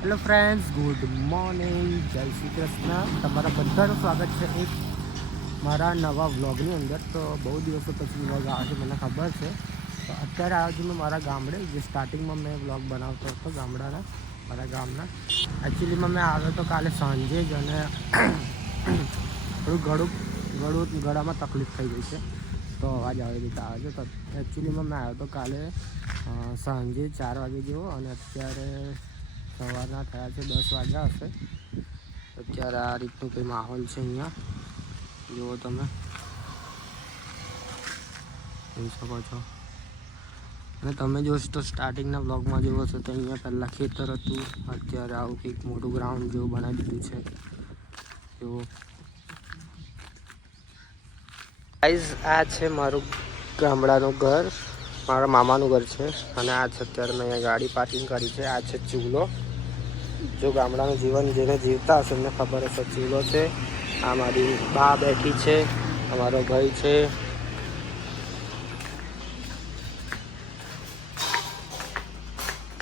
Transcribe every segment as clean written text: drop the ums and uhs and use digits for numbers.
Hello friends, good morning, જય શ્રી કૃષ્ણ. તમારા બધાનું સ્વાગત છે એક મારા નવા વ્લોગની અંદર. તો બહુ દિવસો પછી વ્લોગ આવે છે, મને ખબર છે. તો અત્યારે આવ્યો છું મેં મારા ગામડે, જે સ્ટાર્ટિંગમાં મેં વ્લોગ બનાવતો હતો ગામડાના, મારા ગામના. એકચ્યુઅલીમાં મેં આવ્યો તો કાલે સાંજે જ, અને થોડું ગળામાં તકલીફ થઈ ગઈ છે, તો અવાજ આવી રીતે આવે છે. તો એકચ્યુઅલીમાં મેં આવ્યો તો કાલે સાંજે 4 વાગે જેવો, અને અત્યારે સવારના થયા છે 10 વાગ્યા હશે. અત્યારે આ રીતનું કંઈ માહોલ છે અહીંયા, જુઓ તમે જોઈ શકો છો. અને તમે જોશો તો સ્ટાર્ટિંગના બ્લોગમાં જુઓ છો તો અહીંયા પહેલાં ખેતર હતું, અત્યારે આવું કંઈક મોટું ગ્રાઉન્ડ જેવું બનાવી દીધું છે. જુઓ ગાઈઝ, આ છે મારું ગામડાનું ઘર, મારા મામાનું ઘર છે. અને આ છે અત્યારે મેં અહીંયા ગાડી પાર્કિંગ કરી છે. આ છે ચૂલો. જો ગામડાનું જીવન જેને જીવતા હશે એમને ખબર હશે, ચૂલો છે. આ મારી બા બેઠી છે, અમારો ભાઈ છે.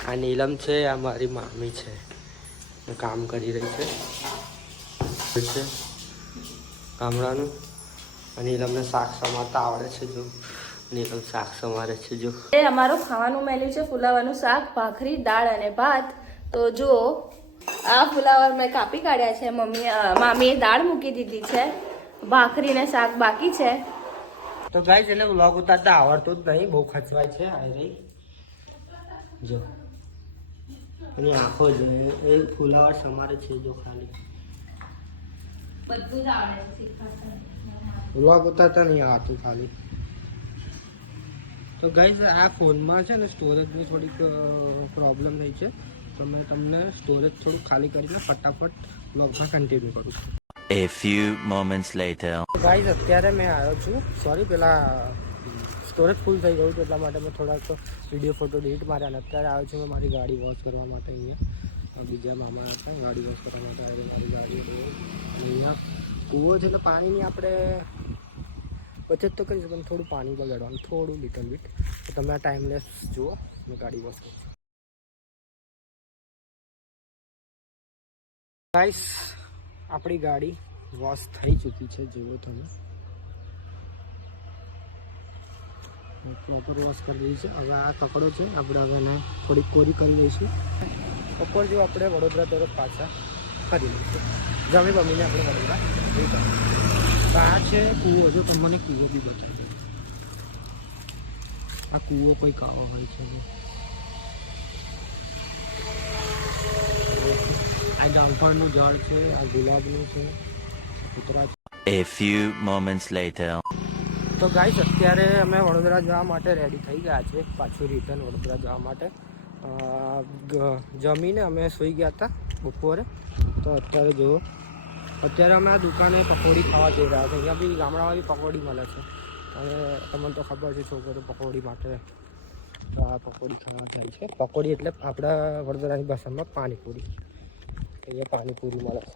આ નીલમ છે, આ મારી મામી છે, કામ કરી રહી છે ગામડાનું. નીલમને શાક સમારતા આવડે છે. જો નીલમ શાક સમારે છે. જો એ અમારું ખાવાનું મેન્યુ છે, ફુલાવાનું શાક, ભાખરી, દાળ અને ભાત. તો જો આ ફુલાવર મેં કાપી કાઢ્યા છે, મામીએ દાળ મૂકી દીધી છે, ભાખરી ને શાક બાકી છે. તો ગાઈસ, એને વ્લોગ ઉતારતા આવડતું જ નહીં, બહુ ખચવાય છે. આ રહી જો એની આંખો છે, એ ફુલાવર સમારે છે. જો ખાલી બધું જ આવડે છે, વ્લોગ ઉતારતા નહીં આવતું ખાલી. તો ગાઈસ, આ ફોનમાં છે ને સ્ટોરેજની થોડીક પ્રોબ્લેમ થઈ છે, તો મેં તમને સ્ટોરેજ થોડુંક ખાલી કરીને ફટાફટ વ્લોગમાં કન્ટિન્યુ કરું છું. A few moments later. Guys, અત્યારે મેં આવ્યો છું, સોરી, પેલા સ્ટોરેજ ફૂલ થઈ ગયું હતું, એટલા માટે મેં થોડાક વિડીયો ફોટો ડિલીટ માર્યા. અને અત્યારે આવ્યો છું મેં મારી ગાડી વોશ કરવા માટે. અહીંયા બીજા મામા હતા, ગાડી વોશ કરવા માટે આવી મારી ગાડી. અહીંયા કૂવો છે એટલે પાણીની આપણે બચત તો કરીશું, પણ થોડું પાણી બગાડવાનું, થોડું લિટલ બીટ. તો તમે આ ટાઈમલેસ જુઓ, મેં ગાડી વોશ કરું છું. ગાઈસ, આપણી ગાડી વોશ થઈ ચૂકી છે, જુઓ તમે. પ્રોપર વોશ કરી દઈએ છે. હવે આ કપડો છે, આપણે હવે એને થોડીક કોરી કરી લઈશું. બપોર જો આપણે વડોદરા તરફ પાછા કરી લઈશું. જમી બમીને આપણે વડોદરા જઈ શકીએ. આ છે કૂવો. જો તમને કૂવો બી બતાવી, આ કૂવો કોઈ કાવો હોય છે. આ જામફળનું ઝાડ છે, આ ગુલાબનું છે, કૂતરા છે. A few moments later. તો ગાઈસ, અત્યારે અમે વડોદરા જવા માટે રેડી થઈ ગયા છે, પાછું રિટર્ન વડોદરા જવા માટે. જમીને અમે સૂઈ ગયા હતા બપોરે. તો અત્યારે જુઓ, અત્યારે અમે આ દુકાને પકોડી ખાવા જઈ રહ્યા છીએ. અહીંયા બી ગામડામાં બી પકોડી મળે છે, અને તમને તો ખબર છે છોકરો પકોડી માટે. તો આ પકોડી ખાવા જાય છે. પકોડી એટલે આપણા વડોદરાની ભાષામાં પાણીપુરી. અહીંયા પાણીપુરી મળે છે.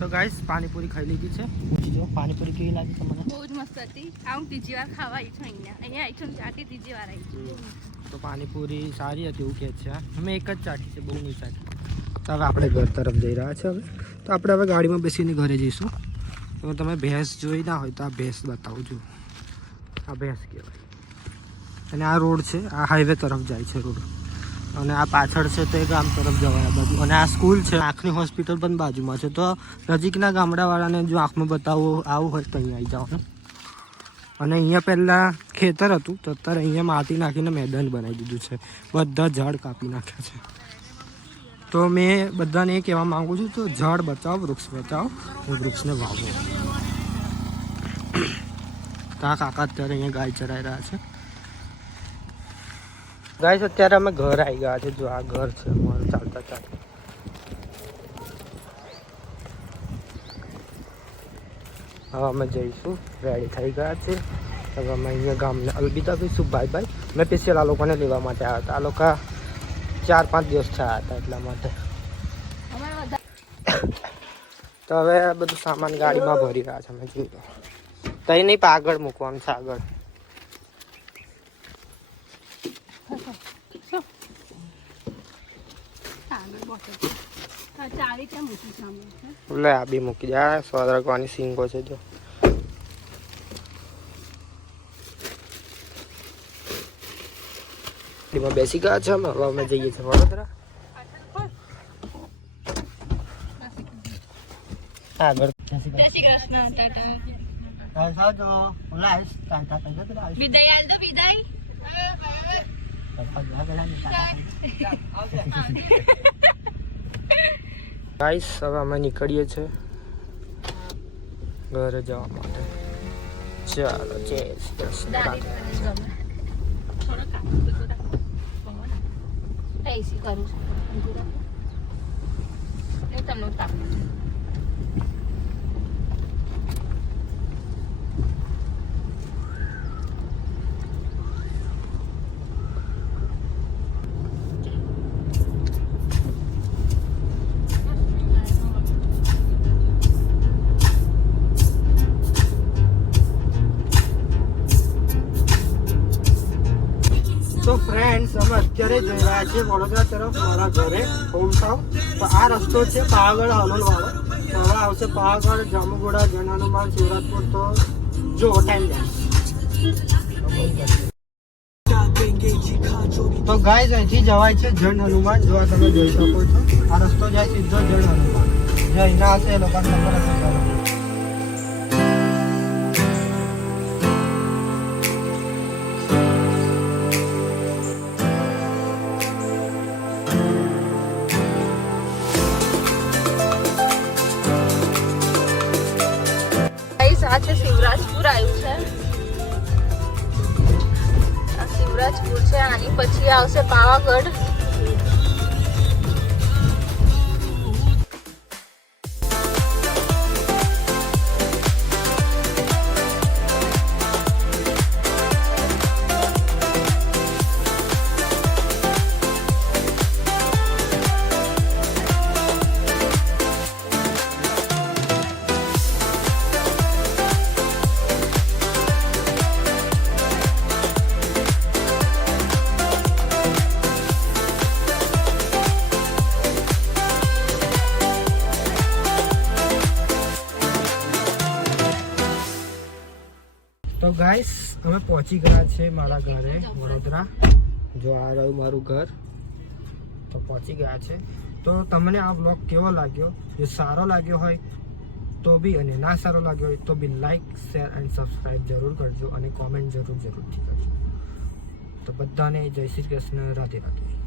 તો ગાઈસ, પાણીપુરી ખાઈ લીધી છે. પૂછી જો પાણીપુરી કેવી લાગી તમને? બહુ જ મસ્ત હતી. હું ત્રીજી વાર ખાવા આવી છું અહીંયા આવી છું, ચાટી ત્રીજી વાર આવી છું. તો પાણીપુરી સારી હતી એવું કહે છે. અમે એક જ ચાટી છે, બહુ નહીં ચાટી. તો હવે આપણે ઘર તરફ જઈ રહ્યા છે. હવે તો આપણે હવે ગાડીમાં બેસીને ઘરે જઈશું. તો તમે ભેંસ જોઈ ના હોય તો આ ભેંસ બતાવું છું. આ ભેંસ કહેવાય. અને આ રોડ છે, આ હાઈવે તરફ જાય છે રોડ. અને આ પાછળ છે તે ગામ તરફ જવાય આ બાજુ. અને આ સ્કૂલ છે, આંખની હોસ્પિટલ પણ બાજુમાં છે. તો નજીકના ગામડાવાળાને જો આંખમાં બતાવવું આવું હોય તો અહીંયા આવી જવાનું. અને અહીંયા પહેલાં ખેતર હતું, તો અત્યારે અહીંયા માટી નાખીને મેદાન બનાવી દીધું છે. બધા ઝાડ કાપી નાખ્યા છે. તો મેં બધાને એ કહેવા માગું છું, તો ઝાડ બચાવો, વૃક્ષ બચાવો, અને વૃક્ષને વાવો. તો આ કાકા અત્યારે અહીંયા ગાય ચરાઈ રહ્યા છે. ગાઈસ, અત્યારે અમે ઘર આવી ગયા છે. જો આ ઘર છે અમારું, ચાલતા ચાલતા. હવે અમે જઈશું, રેડી થઈ ગયા છે. હવે અમે અહીંયા ગામને અલવિદા કહીશું, બાય બાય. મેં સ્પેશિયલ આ લોકોને લેવા માટે આવ્યા હતા. આ લોકો 4-5 દિવસ થયા હતા, એટલા માટે. તો હવે બધું સામાન ગાડીમાં ભરી રહ્યા છે. અમે જોઈ લો. તઈ નહીં, આગળ મૂકવાનું છે, આગળ. ચાવી ત્યાં મૂકી સામે લે આ બી મૂકી દે. આ સ્વાદરકવાની સિંગો છે જો. ગાડીમાં બેસી ગયા છે અમે. હવે અમે જઈએ છીએ વડોદરા. આગળ જય શ્રી કૃષ્ણ ટાટા વિદાય આલ દો વિદાય ગાઈસ હવે અમે નીકળીએ છીએ ઘરે જવા માટે. ચાલો જય શ્રી કૃષ્ણ. એસી કરું છું હું તમને તાપું છું. તો ફ્રેન્ડ્સ અમે અત્યારે જઈ રહ્યા છીએ વડોદરા તરફ મારા ઘરે હોમ ટાઉન. તો આ રસ્તો છે પાવાગઢ હલોલ વાળો. તો હવે આવશે પાવાગઢ, જાંબુઘોડા, જન હનુમાન, શિવરાજપુર. તો જો ટાઈમ જાય તો ગાઈઝ અહીંથી જવાય છે જન હનુમાન. જો તમે જોઈ શકો છો આ રસ્તો જાય સીધો જન હનુમાન. જે અહીંના હશે એ લોકોને નંબર હશે. આ છે શિવરાજપુર આવ્યું છે. આ શિવરાજપુર છે. આની પછી આવશે પાવાગઢ. તો ગાઈસ અમે પહોંચી ગયા છે મારા ઘરે વડોદરા. જો આ રહ્યું મારું ઘર. તો પહોંચી ગયા છે. તો તમને આ બ્લોગ કેવો લાગ્યો? જો સારો લાગ્યો હોય તો બી, અને ના સારો લાગ્યો હોય તો બી લાઈક, શેર એન્ડ સબસ્ક્રાઈબ જરૂર કરજો અને કોમેન્ટ જરૂરથી કરજો. તો બધાને જય શ્રી કૃષ્ણ, રાધે રાધે.